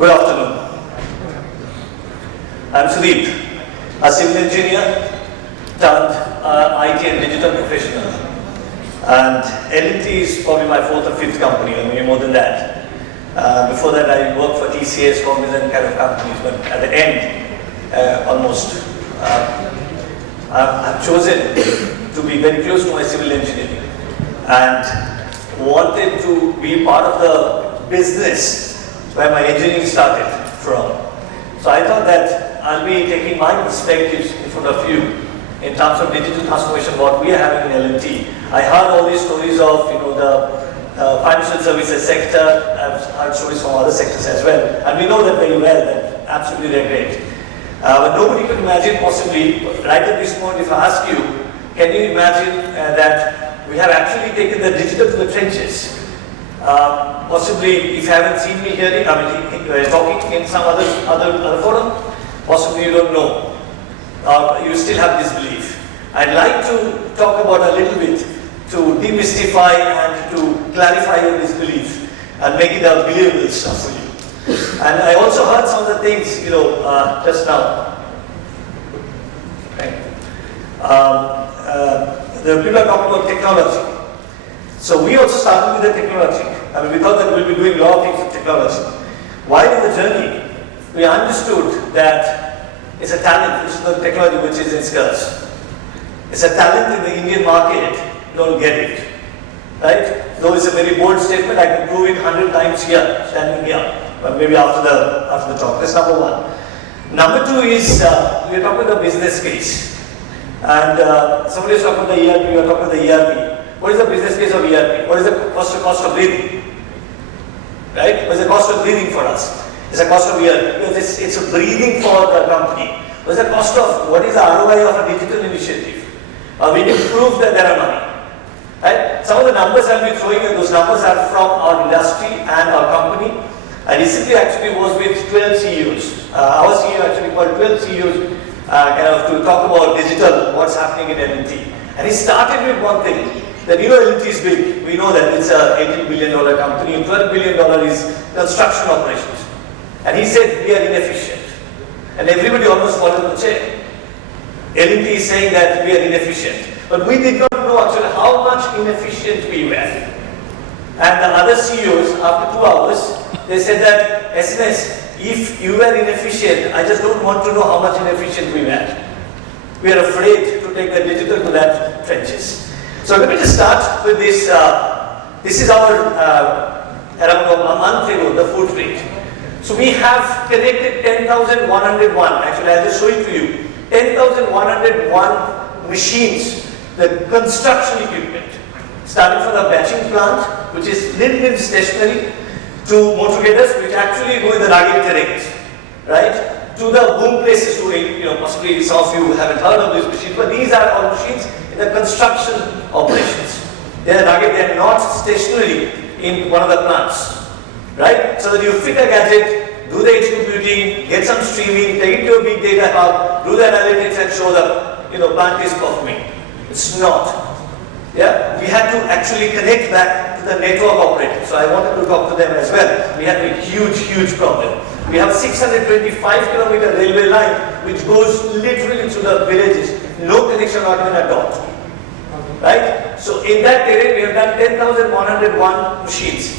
Good afternoon. I'm Sudip, a civil engineer turned IT and digital professional. And L&T is probably my fourth or fifth company, or maybe more than that. Before that, I worked for TCS, Cognizant kind of companies, but at the end, I've chosen to be very close to my civil engineering and wanted to be part of the business where my engineering started from. So I thought that I'll be taking my perspectives in front of you in terms of digital transformation, what we are having in L&T. I heard all these stories of the financial services sector. I've heard stories from other sectors as well, and we know that very well, that absolutely they're great. But nobody could imagine possibly, right at this point, if I ask you, can you imagine that we have actually taken the digital to the trenches? Possibly, if you haven't seen me here, talking in some other forum, possibly you don't know. You still have this belief. I'd like to talk about a little bit to demystify and to clarify your disbelief and make it a believable stuff for you. And I also heard some of the things, just now. Okay. The people are talking about technology. So we also started with the technology. We thought that we'll be doing a lot of things with technology. While in the journey, we understood that it's a talent, which is the technology which is in skills. It's a talent in the Indian market, you don't get it. Right? Though it's a very bold statement, I can prove it 100 times here, standing here, but maybe after the talk. That's number one. Number two is, we're talking about the business case. And somebody is talking about the ERP, we're talking about the ERP. What is the business case of ERP? What is the cost of breathing? Right? What is the cost of breathing for us? It's a cost of ERP. It's a breathing for the company. What is the cost of, what is the ROI of a digital initiative? We can prove that there are money. Right? Some of the numbers I'll be throwing, and those numbers are from our industry and our company. I recently actually was with 12 CEOs. Our CEO actually called 12 CEOs to talk about digital, what's happening in L&T. And he started with one thing. That L&T is big. We know that it's a $18 billion company, and $12 billion is construction operations. And he said, we are inefficient. And everybody almost followed the chair. L&T is saying that we are inefficient. But we did not know actually how much inefficient we were. And the other CEOs, after 2 hours, they said that, SNS, if you were inefficient, I just don't want to know how much inefficient we were. We are afraid to take the digital to that trenches. So let me just start with this. This is our, around a month ago, the footprint. So we have connected 10,101, actually I'll just show it to you, 10,101 machines, the construction equipment, starting from the batching plant, which is little stationary, to motogators, which actually go in the rugged terrains, right? To the boom places, to possibly some of you haven't heard of these machines, but these are all machines in the construction operations. They are rugged, they are not stationary in one of the plants, right? So that you fit a gadget, do the edge computing, get some streaming, take it to a big data hub, do the analytics and show the plant is performing. It's not. Yeah, we had to actually connect back to the network operator. So I wanted to talk to them as well. We had a huge problem. We have 625-kilometer railway line which goes literally through the villages. No connection, not even a dot. Right? So in that terrain, we have done 10,101 machines.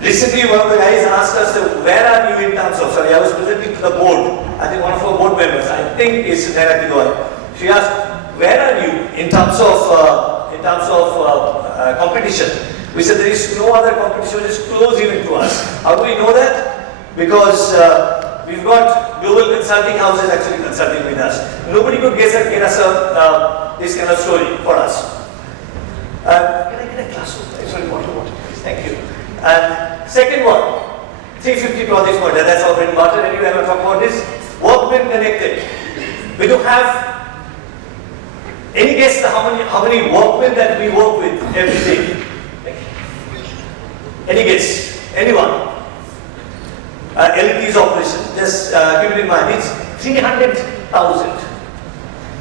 Recently, one of the guys asked us, where are you in terms of, sorry, I was presenting to the board. I think one of our board members, I think is Naira Kidwai. She asked, where are you in terms of competition? We said there is no other competition which is close even to us. How do we know that? Because we've got global consulting houses actually consulting with us. Nobody could guess this kind of story for us. Can I get a glass of sorry, water, please? Thank you. And second one, 350 projects per day. That's our bread and butter. Anyway, I'm going to talk about this. Workmen connected. We don't have any guess how many workmen that we work with every day. Any guess? Anyone? L&T's operation, just keep it in mind, it's 300,000.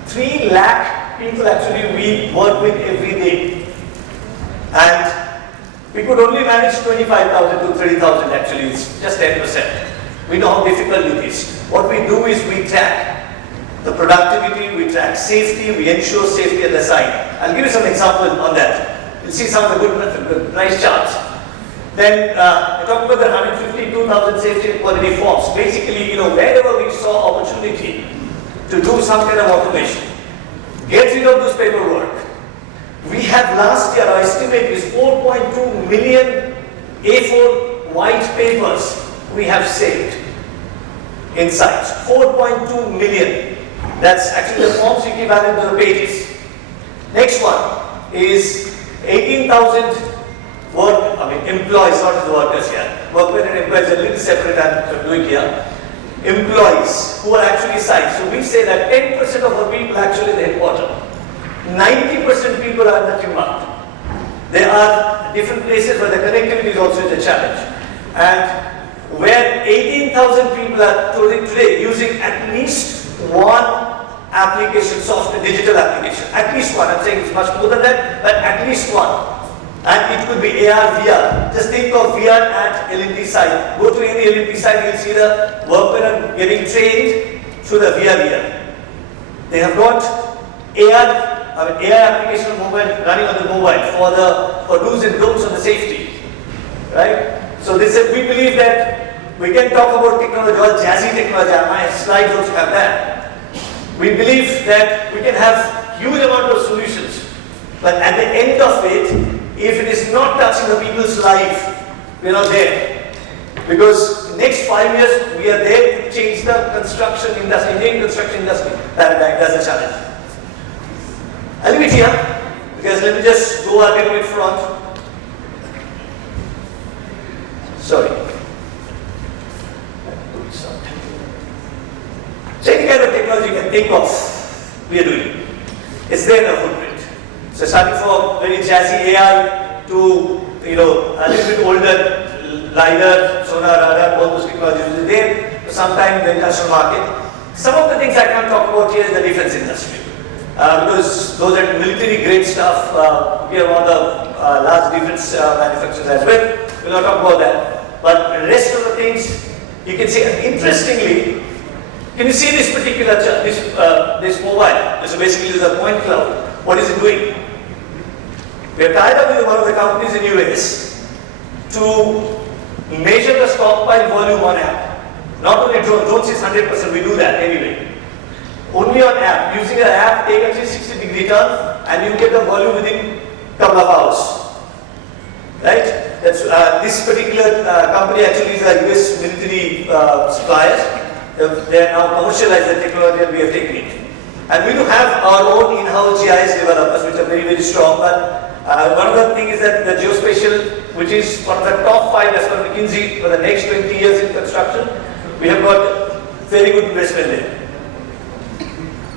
3 lakh people actually we work with every day. And we could only manage 25,000 to 30,000 actually, it's just 10%. We know how difficult it is. What we do is we track the productivity, we track safety, we ensure safety at the site. I'll give you some examples on that. You'll see some of the good nice charts. Then I talked about the 152,000 safety and quality forms. Basically, wherever we saw opportunity to do some kind of automation, get rid of this paperwork. We have last year, our estimate is 4.2 million A4 white papers we have saved in sites. 4.2 million. That's actually the forms equivalent to the pages. Next one is 18,000 employees, not the workers here. Workmen and employees are a little separate I'm doing here. Employees who are actually sites. So we say that 10% of our people actually in the headquarters. 90% people are in the Timber. There are different places where the connectivity is also a challenge. And where 18,000 people are today using at least one application software, digital application. At least one. I'm saying it's much more than that, but at least one. And it could be AR, VR. Just think of VR at L&T site. Go to any L&T site, you'll see the workmen getting trained through the VR. They have got AR application on mobile, running on the mobile for do's and don'ts on the safety. Right? So we believe that we can talk about technology, all jazzy technology. My slides also have that. We believe that we can have huge amount of solutions, but at the end of it, if it is not touching the people's life, we are not there. Because the next 5 years, we are there to change the construction industry, Indian construction industry paradigm. That's the challenge. I'll leave it here, because let me just go a little bit front. Sorry. So any kind of technology you can think of, we are doing. It's there in our footprint. So starting from very jazzy AI to a little bit older LiDAR, sonar, radar, all those technologies are there for some time in the industrial market. Some of the things I can't talk about here is the defense industry. Because those are military grade stuff. We are one of the large defense manufacturers as well. We'll not talk about that. But the rest of the things, you can see, interestingly, can you see this particular this mobile? So basically the point cloud. What is it doing? We are tied up with one of the companies in US to measure the stockpile volume on app. Not only drones is 100%, we do that anyway. Only on app. Using an app, take a 360-degree turn and you get the volume within a couple of hours. Right? That's, this particular company actually is a US military supplier. They are now commercialized the technology and we have taken it. And we do have our own in-house GIS developers which are very, very strong. But one of the things is that the geospatial, which is one of the top 5 as per McKinsey for the next 20 years in construction, we have got very good investment there.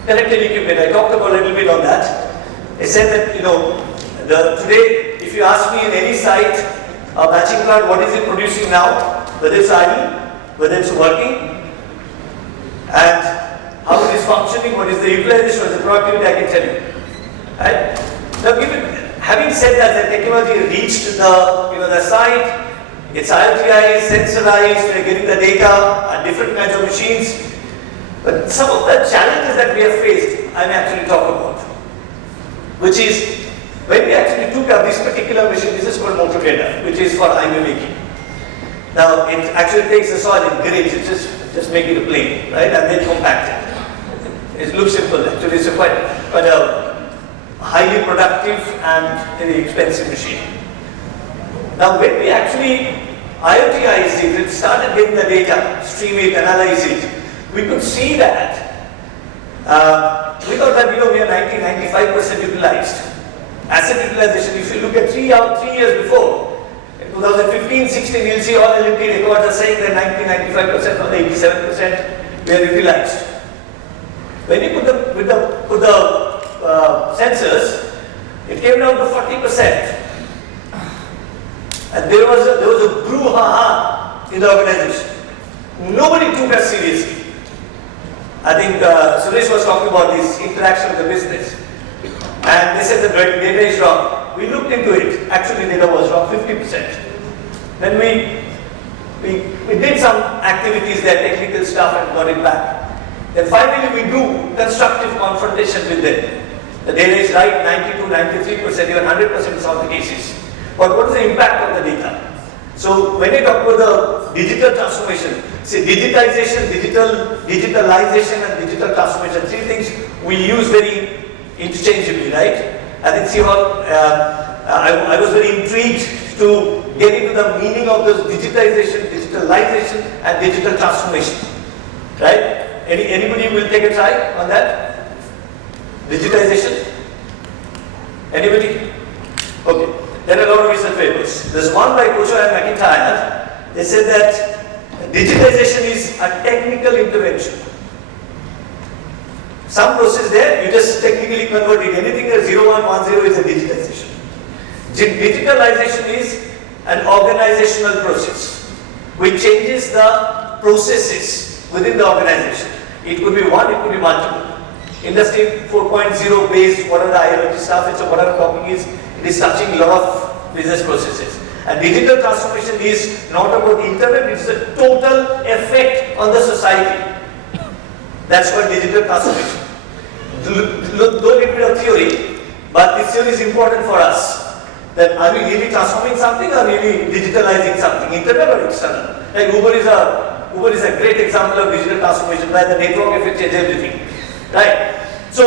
Connected equipment, I talked about a little bit on that. I said that, today, if you ask me in any site, a batching plant, what is it producing now? Whether it's idle, whether it's working, and how it is functioning, what is the utilization, what is the productivity, I can tell you. Right? Now, having said that, the technology reached the site, it's IoTized, sensorized, we're getting the data on different kinds of machines. But some of the challenges that we have faced, I'm actually talking about. Which is, when we actually took up this particular machine, this is called motor grader, which is for highway making. Now, it actually takes the soil in grades, it just make it a plane, right, and then compact it. It looks simple, actually it's quite a highly productive and very expensive machine. Now when we actually IoTized it, it started getting the data, stream it, analyze it, we could see that we thought that we are 90-95% utilized. Asset utilization, if you look at 3 years before, in 2015-16, you'll see all L&T records are saying that 90-95% or 87% were utilized. When you put the sensors, it came down to 40%. And there was a brouhaha in the organization. Nobody took us seriously. I think Suresh was talking about this interaction with the business. And they said the data is wrong. We looked into it. Actually, data was wrong, 50%. Then we did some activities, their technical stuff, and got it back. Then finally we do constructive confrontation with them. The data is right 92, 93%, even 100% in some of the cases. But what is the impact of the data? So when we talk about the digital transformation, see digitization, digitalization and digital transformation, three things we use very interchangeably, right? I think I was very intrigued to get into the meaning of this digitization, digitalization and digital transformation, right? Anybody will take a try on that? Digitization? Anybody? Okay. There are a lot of research papers. There's one by Kocho and McIntyre. They said that digitization is a technical intervention. Some process there, you just technically convert it. Anything that 0110 is a digitization. Digitalization is an organizational process which changes the processes within the organization. It could be one, it could be multiple. Industry 4.0 based, whatever the IoT stuff is, or whatever topic is, it is touching a lot of business processes. And digital transformation is not about the internet, it's the total effect on the society. That's what digital transformation. Don't get rid of theory, but this theory is important for us. That are we really transforming something or really digitalizing something, internal or external? Like Uber is a great example of digital transformation where the network effect changes everything. Right? So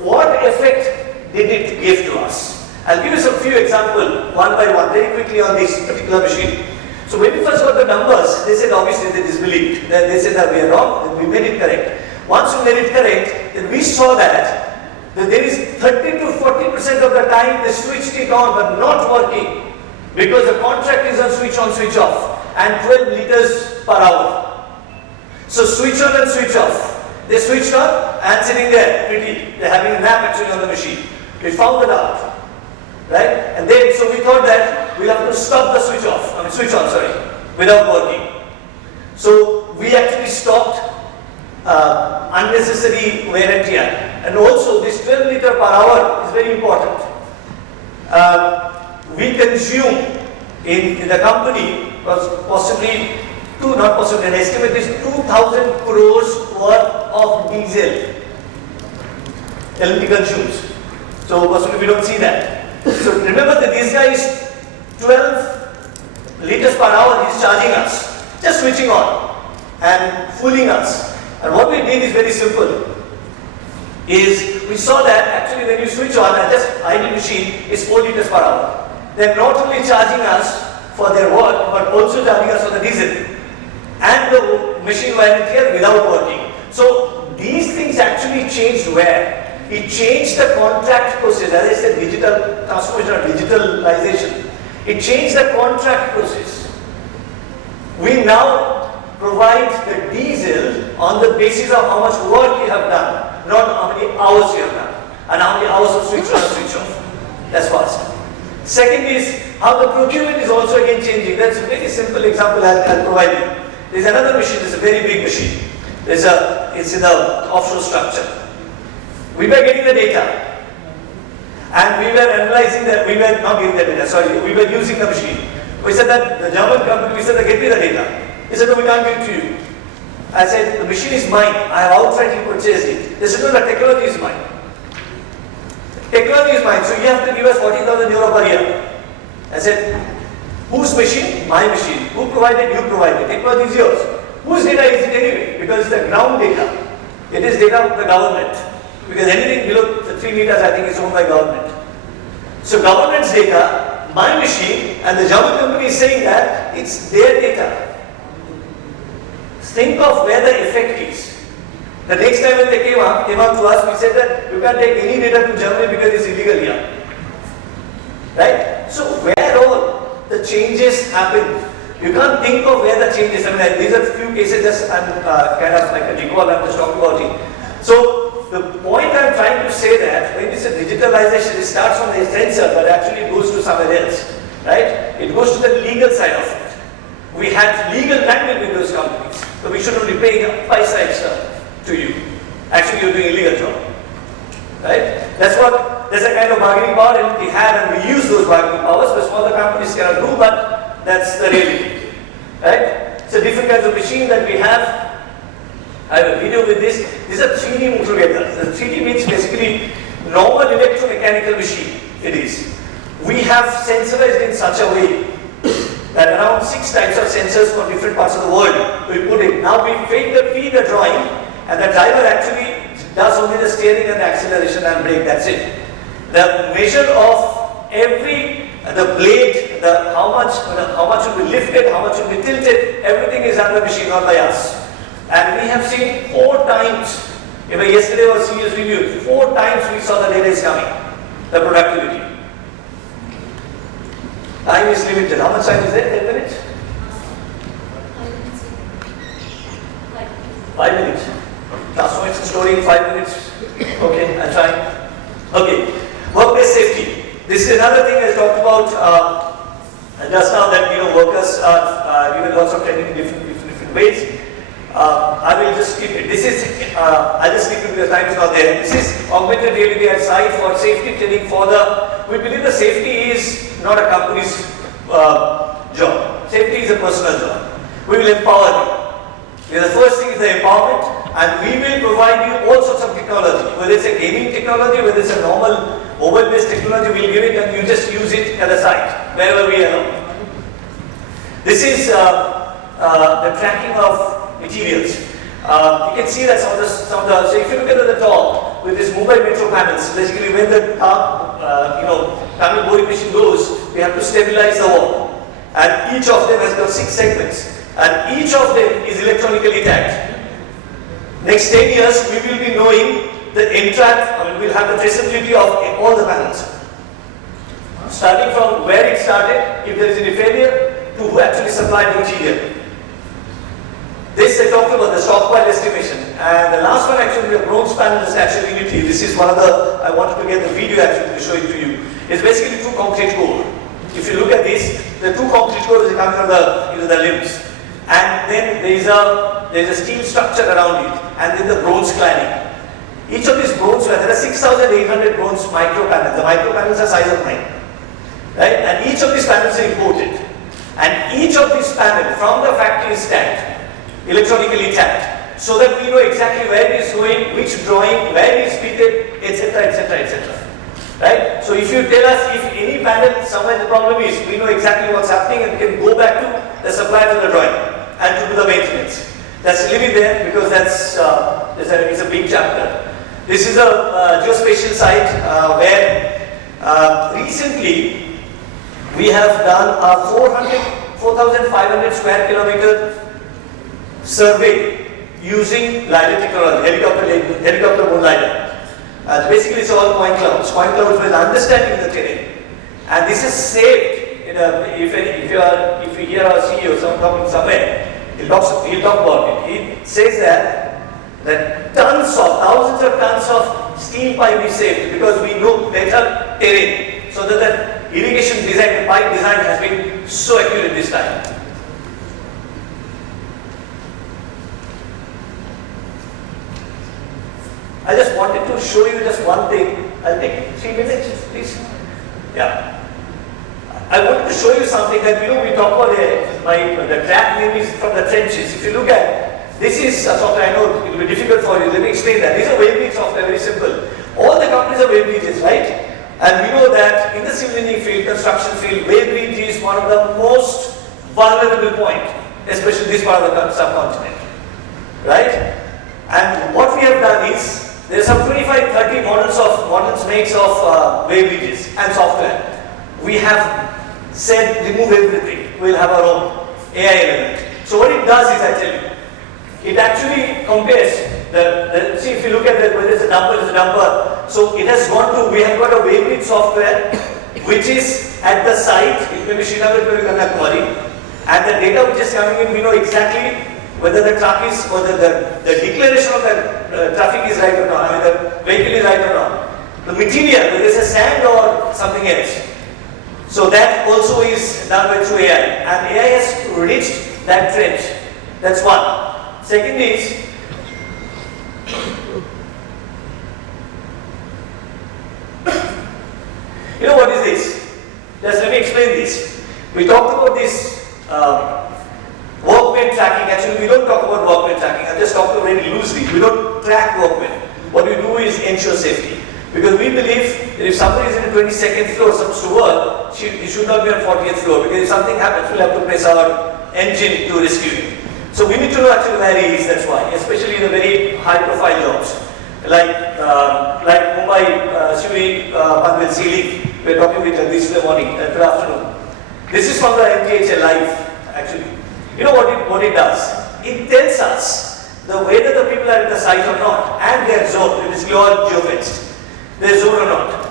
what effect did it give to us? I'll give you some few examples one by one very quickly on this particular machine. So when we first got the numbers, they said obviously they disbelieved. They said that we are wrong, then we made it correct. Once we made it correct, then we saw that there is 30 to 40% of the time they switched it on but not working because the contract is on, switch off and 12 liters per hour. So switch on and switch off. They switched on and sitting there pretty. They're having a nap actually on the machine. We found it out. Right? And then so we thought that we'll have to stop the switch on, without working. So we actually stopped unnecessary wear and tear. And also this 12 liter per hour is very important. We consume in the company possibly an estimate is 2,000 crores worth of diesel L&T consumes. So possibly we don't see that. So remember that this guy is 12 liters per hour he's charging us, just switching on and fooling us. And what we did is very simple. We saw that actually when you switch on and just idle machine is 4 liters per hour. They're not only charging us for their work but also charging us for the diesel and the machine wear and tear without working. So these things actually changed where? It changed the contract process. As I said, digital transformation or digitalization. It changed the contract process. We now provide the diesel on the basis of how much work you have done, not how many hours you have done, and how many hours of switch on and switch off. That's first. Second is how the procurement is also again changing. That's a very simple example I'll provide you. There's another machine, it's a very big machine. It's in the offshore structure. We were getting the data and we were analyzing that, we were not getting the data, we were using the machine. We said that the German company, we said that get me the data. He said no, we can't give it to you. I said the machine is mine, I have outrightly purchased it. They said no, the technology is mine. Technology is mine, so you have to give us 40,000 euro per year. I said, whose machine? My machine. Who provided? You provided. Technology is yours. Whose data is it anyway? Because it's the ground data. It is data of the government. Because anything below the 3 meters I think is owned by government. So government's data, my machine, and the German company is saying that it's their data. Think of where the effect is. The next time when they came up to us, we said that you can't take any data to Germany because it's illegal here. Right? So where all the changes happen? You can't think of where the changes. I mean, these are a few cases just I'm kind of like a recall I'm just talking about it. So the point I'm trying to say that when you say digitalization, it starts from the sensor, but actually it goes to somewhere else, right? It goes to the legal side of it. We had legal wrangle with those companies, so we shouldn't be paying a paisa extra to you. Actually, you're doing a legal job, right? That's a kind of bargaining power that we had, and we use those bargaining powers, which smaller companies cannot do, but that's the reality, right? It's a different different kinds of machine that we have. I have a video with this. These are 3D motor gators. The 3D means basically normal electromechanical machine. It is. We have sensorized in such a way that around 6 types of sensors for different parts of the world we put in. Now we feed the drawing, and the driver actually does only the steering and the acceleration and brake. That's it. The measure of the blade, how much will be lifted, how much will be tilted, everything is done by machine, not by us. And we have seen 4 times. Yesterday was serious review. 4 times we saw the data is coming. The productivity. Time is limited. How much time is there? 10 minutes? 5 minutes. Transformation story in 5 minutes. Okay, I'll try. Okay. Workplace safety. This is another thing I talked about just now, that workers are given lots of training in different ways. I will just skip it. This is I'll just skip it because time is not there. This is augmented reality at site for safety training for we believe the safety is not a company's job. Safety is a personal job. We will empower you. The first thing is the empowerment, and we will provide you all sorts of technology. Whether it's a gaming technology, whether it's a normal mobile-based technology, we'll give it and you just use it at the site, wherever we allow. This is the tracking of materials. You can see that some of the, so if you look at the top with this mobile metro panels, basically when the panel boring machine goes, we have to stabilize the wall. And each of them has got 6 segments. And each of them is electronically tagged. Next 10 years, we will be knowing the we'll have the traceability of all the panels. Starting from where it started, if there is any failure, to who actually supplied the material. This I talked about the stockpile estimation. And the last one actually, the bronze panel is actually unity. This is one of the, I wanted to get the video actually to show it to you. It's basically 2 concrete core. If you look at this, the 2 concrete cores are coming from the limbs. And then there is a steel structure around it, and then the bronze cladding. Each of these bronze, there are 6,800 bronze micro panels. The micro panels are size of mine. Right? And each of these panels are imported. And each of these panels from the factory is tagged, electronically tagged, so that we know exactly where it is going, which drawing, where it is fitted, etc., etc., etc. Right? So if you tell us if any panel somewhere the problem is, we know exactly what's happening and can go back to the supplier to the drawing and to do the maintenance. That's leave it there because it's a big chapter. This is a geospatial site where recently we have done a 4,500 square kilometer survey using LiDAR technology, helicopter moon LiDAR. Basically, it's all point clouds. Point clouds with understanding the terrain, and this is saved. If you hear our CEO talking somewhere, he'll talk about it. He says that thousands of tons of steel pipe is saved because we know better terrain, so that the irrigation design, the pipe design has been so accurate this time. I just wanted to show you just one thing. I'll take 3 minutes, please. Yeah. I wanted to show you something that we talk about the track name is from the trenches. If you look at this is a software, I know it will be difficult for you. Let me explain that. These are wave bridge software, very simple. All the companies are wave bridges, right? And we know that in the civil engineering field, construction field, wave bridge is one of the most vulnerable points, especially this part of the subcontinent, right? And what we have done is there are some 25-30 models makes of wave bridges and software. We have said remove everything. We'll have our own AI element. So what it does is, I tell you, it actually compares see if you look at whether it's a dumper, it's a dumper. So it has gone to, we have got a wave bridge software which is at the site, it may be Srinagar, it may be Kanyakumari, and the data which is coming in, we know exactly whether the truck is, or the declaration of the traffic is right or not, I mean the vehicle is right or not. The material, whether it's a sand or something else. So that also is done by through AI, and AI has reached that trench. That's one. Second is, what is this? Just let me explain this. We talked about this workmate tracking. Actually, actually, we don't talk about workmen tracking. I just talk very loosely. We don't track workmen. What we do is ensure safety. Because we believe that if somebody is in the 22nd floor supposed to work, he should not be on 40th floor. Because if something happens, we'll have to press our engine to rescue him. So we need to know actually where he is, that's why. Especially in the very high profile jobs. Like Mumbai, Shri Panvel Sealy, we are talking with this morning, good afternoon. This is from the MTHL Live, actually. You know what it does? It tells us the whether the people are at the site or not, and their zone. It is all geofenced. Their zone or not.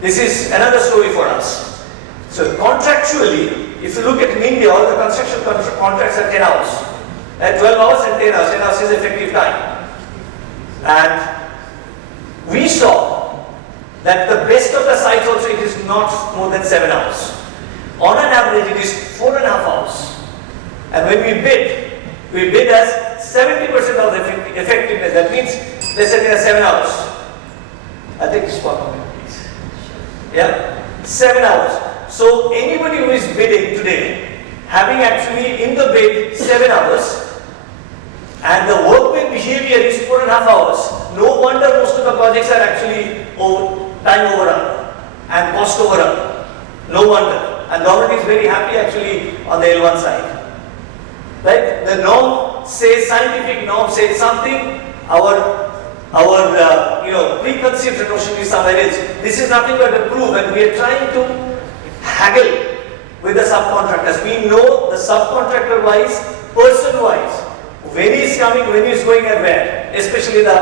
This is another story for us. So contractually, if you look at in India, all the construction contracts are 10 hours. At 12 hours and 10 hours. 10 hours is effective time. And we saw that the best of the sites also it is not more than 7 hours. On an average, it is 4.5 hours. And when we bid as 70% of the effectiveness. That means, let's say there are 7 hours. I think it's spot on, please. Yeah, 7 hours. So anybody who is bidding today, having actually in the bid 7 hours, and the workman behavior is 4.5 hours, no wonder most of the projects are actually time overrun and cost overrun. No wonder. And government is very happy actually on the L1 side. Right? The norm says, scientific norm says something, our preconceived notion is somewhere else. This is nothing but a proof, and we are trying to haggle with the subcontractors. We know the subcontractor wise, person wise, when he is coming, when he is going and where, especially the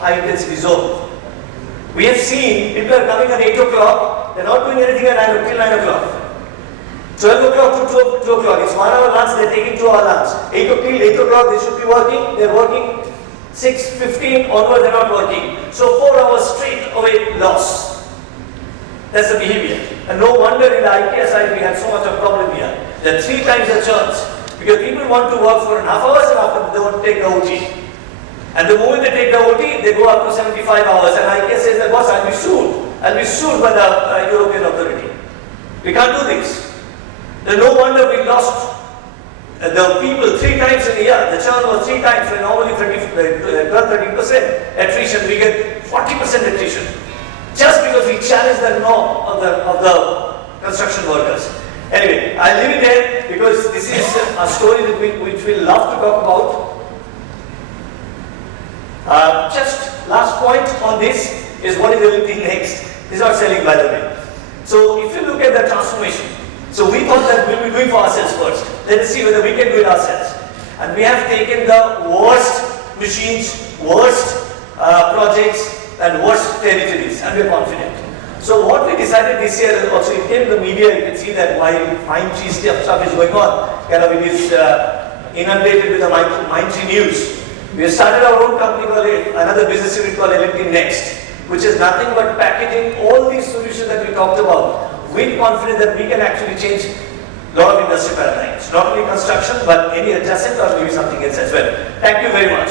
high intensity zone. We have seen people are coming at 8 o'clock, they are not doing anything at 9 o'clock. 12 o'clock to 2 o'clock, it's 1 hour lunch, they are taking 2 hour lunch. 8 o'clock they should be working, they are working. 6:15 onward they are not working. So 4 hours straight away loss. That's the behavior. And no wonder in the IKEA side we had so much of problem here. There are 3 times the chance. Because people want to work for 1/2 hours and after they want to take the OT. And the moment they take the OT, they go up to 75 hours. And IKEA says that, boss, I'll be sued by the European authority. We can't do this. Then no wonder we lost the people 3 times in a year. The churn was 3 times, when normally 12-13% attrition, we get 40% attrition. Just because we challenge the norm of the construction workers. Anyway, I'll leave it there because this is a story that which we love to talk about. Just last point on this is what is everything next. This is not selling, by the way. So if you look at the transformation, so we thought that we'll be doing for ourselves first. Let us see whether we can do it ourselves. And we have taken the worst machines, worst projects, and worst territories, and we're confident. So what we decided this year, also it came in the media, you can see that while Mindtree stuff is going on, it is inundated with the Mindtree news. We have started our own company called another business unit called L&T Next, which is nothing but packaging all these solutions that we talked about with confidence that we can actually change a lot of industry paradigms, not only construction but any adjacent or maybe something else as well. Thank you very much.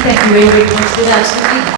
Thank you very much for that.